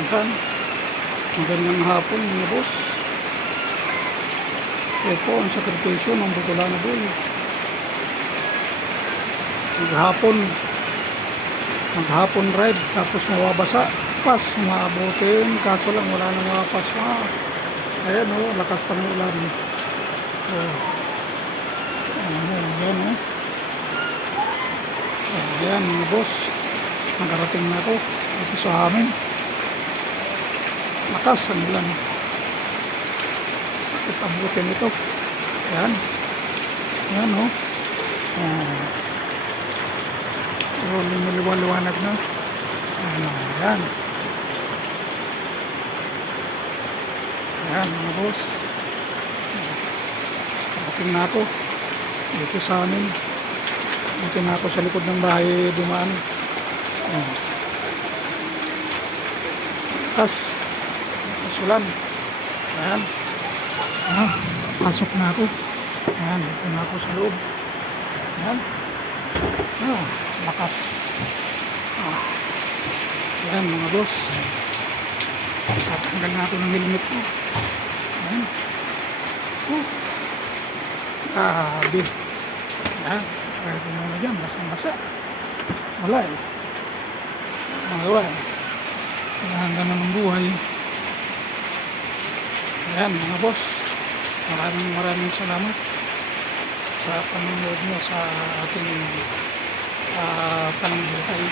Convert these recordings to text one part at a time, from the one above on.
Ayan. Magandang hapon mga boss. Ito ang sakripisyo ng Butulana Boy. Maghapon ride tapos mawabasa. Pas maabutin kaso lang wala nang mga pas mga. Ayan lakas pa ng ulan. Ayan ayan mga boss, nakarating na ako dito sa amin. Lakas ang ulan, sakit ang butin ito. Ayan lumiliwanag na. Ayan mga boss, nakarating na ako dito sa amin. Dito na ako sa likod ng bahay dumaan. Ulan. Ayan. Pasok na ako. Ayan, dito na ako sa loob. Ayan. Lakas. Ayan mga boss. Tatanggal na ako ng helmet ko. Ayan. Grabe. Ayan. Kaya ito naman dyan, basang-basa. Wala magawa hanggang na ng buhay. Ayan mga boss, maraming salamat sa panonood nyo sa ating panambuhay.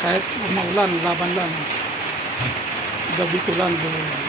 Kahit umaulan, laban lang. Gabi ko lang doon.